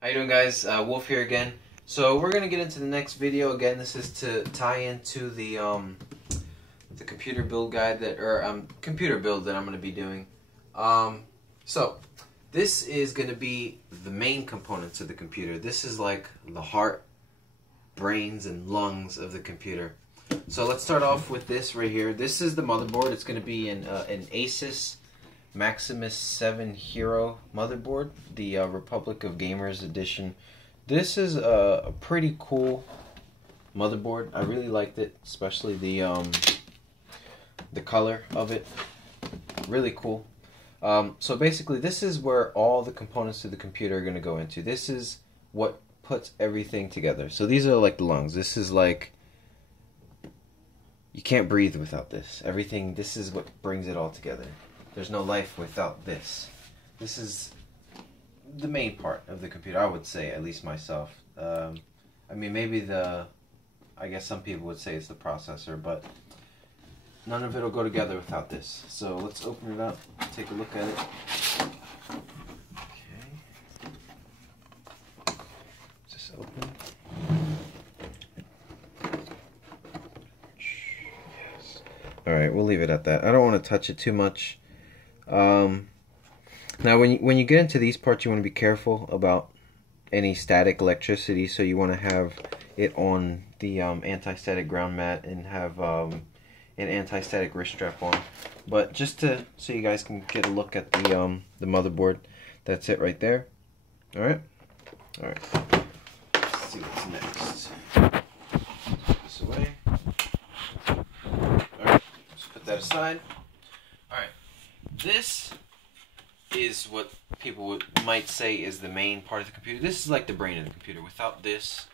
How you doing, guys? Wolf here again. So we're gonna get into the next video. Again, this is to tie into the computer build guide computer build that I'm gonna be doing. So this is gonna be the main components of the computer. This is like the heart, brains, and lungs of the computer. So let's start off with this right here. This is the motherboard. It's gonna be an Asus Maximus VII Hero motherboard, the Republic of Gamers edition. This is a pretty cool motherboard. I really liked it, especially the color of it. Really cool. So basically, this is where all the components of the computer are going to go into. This is what puts everything together. So these are like the lungs. This is like, you can't breathe without this. Everything, this is what brings it all together. There's no life without this. This is the main part of the computer, I would say, at least myself. I mean, maybe I guess some people would say it's the processor, but none of it will go together without this. So let's open it up, take a look at it. Okay. Is this open? Yes. Alright, we'll leave it at that. I don't want to touch it too much. Now when you get into these parts, you want to be careful about any static electricity, so you want to have it on the anti-static ground mat and have an anti-static wrist strap on. But just so you guys can get a look at the motherboard, that's it right there. Alright? Alright. Let's see what's next. Put this away. Alright, let's put that aside. Alright. This is what people might say is the main part of the computer. This is like the brain of the computer. Without this,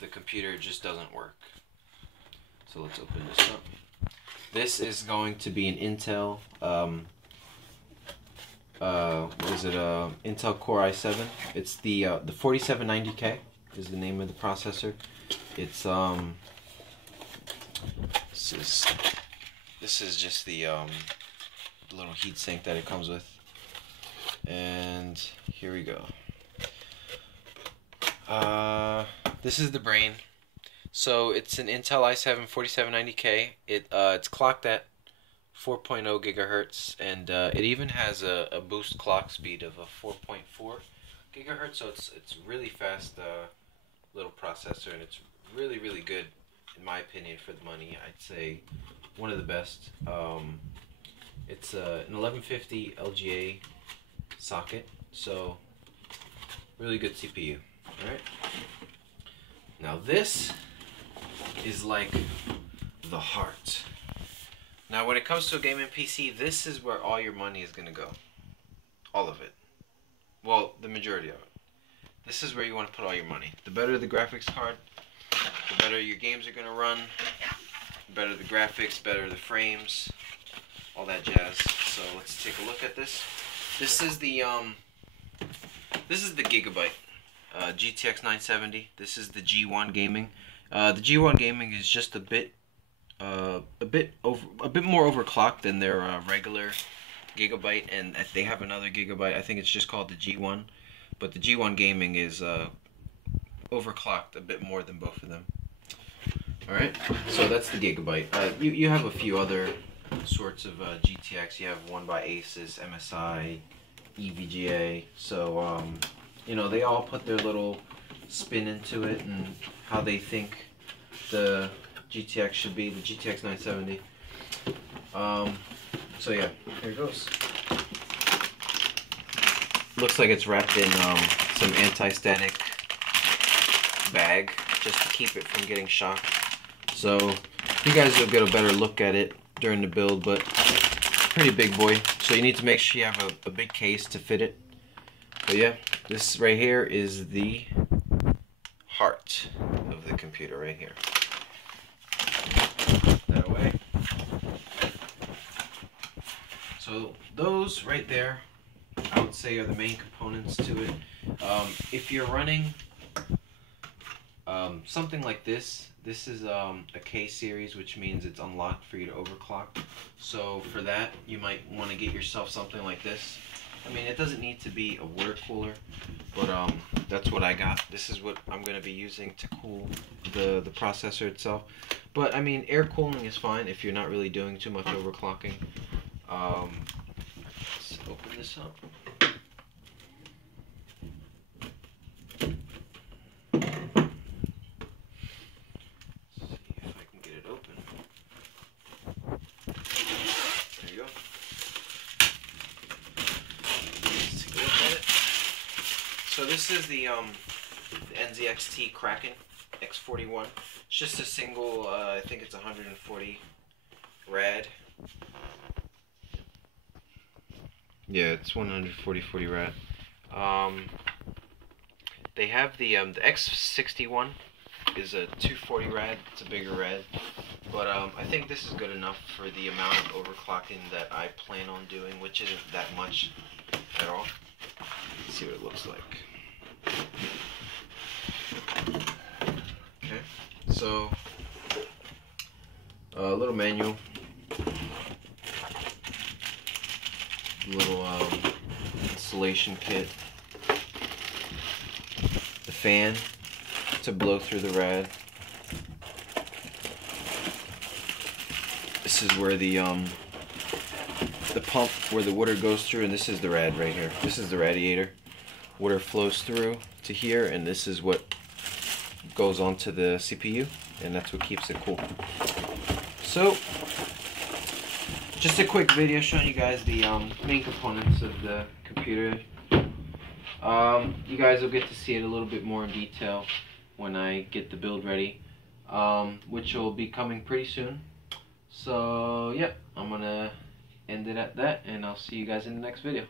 the computer just doesn't work. So let's open this up. This is going to be an Intel, Intel Core i7. It's the 4790K is the name of the processor. It's this is just the little heatsink that it comes with. And here we go. This is the brain. So it's an Intel i7 4790K. It's clocked at 4.0 gigahertz, and it even has a boost clock speed of a 4.4 gigahertz. So it's really fast little processor, and it's really good in my opinion for the money. I'd say one of the best. It's an 1150 LGA socket, so really good CPU. Alright, now this is like the heart. Now when it comes to a gaming PC, this is where all your money is going to go. All of it. Well, the majority of it. This is where you want to put all your money. The better the graphics card, the better your games are going to run, the better the graphics, better the frames, all that jazz. So let's take a look at this. This is the Gigabyte GTX 970. This is the G1 gaming. The G1 gaming is just a bit more overclocked than their regular Gigabyte, and they have another Gigabyte. I think it's just called the G1, but the G1 gaming is overclocked a bit more than both of them. All right, so that's the Gigabyte. You have a few other sorts of GTX. You have one by Asus, MSI, EVGA. So you know, they all put their little spin into it and how they think the GTX should be, the GTX 970. So yeah, here it goes. Looks like it's wrapped in some anti-static bag just to keep it from getting shocked. So you guys will get a better look at it during the build, but pretty big boy. So you need to make sure you have a big case to fit it. But yeah, this right here is the heart of the computer right here. Put that away. So those right there, I would say, are the main components to it. If you're running something like this, this is a K series, which means it's unlocked for you to overclock. So for that, you might want to get yourself something like this. I mean, it doesn't need to be a water cooler, but that's what I got. This is what I'm going to be using to cool the processor itself. But I mean, air cooling is fine if you're not really doing too much overclocking. Let's open this up. So this is the NZXT Kraken X41. It's just a single, I think it's 140 rad. Yeah, it's 140 rad. They have the X61 is a 240 rad. It's a bigger rad. But I think this is good enough for the amount of overclocking that I plan on doing, which isn't that much at all. Let's see what it looks like. Okay, so a little manual, little installation kit, the fan to blow through the rad. This is where the pump where the water goes through, and this is the rad right here. This is the radiator. Water flows through to here, and this is what goes onto the CPU, and that's what keeps it cool. So, just a quick video showing you guys the main components of the computer. You guys will get to see it a little bit more in detail when I get the build ready, which will be coming pretty soon. So, yeah, I'm gonna end it at that, and I'll see you guys in the next video.